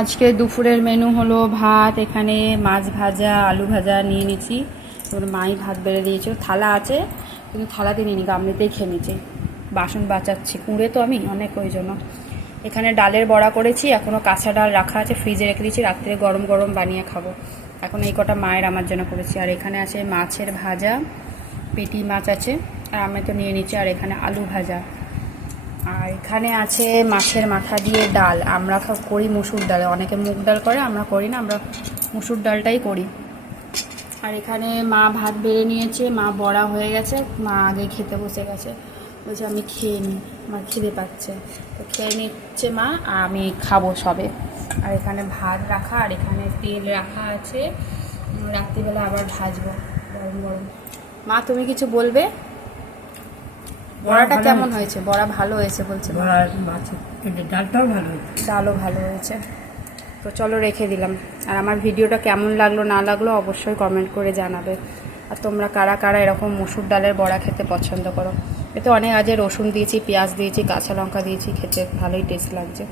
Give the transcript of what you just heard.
আজকে দুপুরের মেনু হলো ভাত, এখানে মাছ ভাজা, আলু ভাজা নিয়ে নিয়েছি। তোর মাই ভাত বেড়ে দিয়েছে, থালা আছে কিন্তু থালাতে নিয়ে নি, গামলিতেই খেয়ে নিয়েছি। বাসন বাঁচাচ্ছি, কুঁড়ে তো আমি অনেক, ওই জন্য। এখানে ডালের বড়া করেছি, এখনও কাঁচা ডাল রাখা আছে, ফ্রিজে রেখে দিয়েছি, রাত্রে গরম গরম বানিয়ে খাবো। এখন এই কটা মায়ের আমার জন্য করেছি। আর এখানে আছে মাছের ভাজা, পেটি মাছ আছে আর আমি তো নিয়ে নিচ্ছি। আর এখানে আলু ভাজা, আর এখানে আছে মাছের মাথা দিয়ে ডাল। আমরা করি মুসুর ডালে, অনেকে মুগ ডাল করে, আমরা করি না, আমরা মুসুর ডালটাই করি। আর এখানে মা ভাত বেড়ে নিয়েছে, মা বড়া হয়ে গেছে, মা আগে খেতে বসে গেছে, বলছে আমি খেয়ে নিই, আমার খিদে পাচ্ছে। তো খেয়ে নিচ্ছে মা, আর আমি খাবো সবে। আর এখানে ভাত রাখা, আর এখানে তেল রাখা আছে, রাত্রিবেলা আবার ভাজবো গরম গরম। মা তুমি কিছু বলবে? বড়াটা কেমন হয়েছে? বড়া ভালো হয়েছে বলছে, ডালটাও ভালো হয়েছে, ডালও ভালো হয়েছে। তো চলো রেখে দিলাম। আর আমার ভিডিওটা কেমন লাগলো না লাগলো অবশ্যই কমেন্ট করে জানাবে। আর তোমরা কারা কারা এরকম মসুর ডালের বড়া খেতে পছন্দ করো। এতে অনেক আজে রসুন দিয়েছি, পেঁয়াজ দিয়েছি, কাঁচা লঙ্কা দিয়েছি, খেতে ভালোই টেস্ট লাগছে।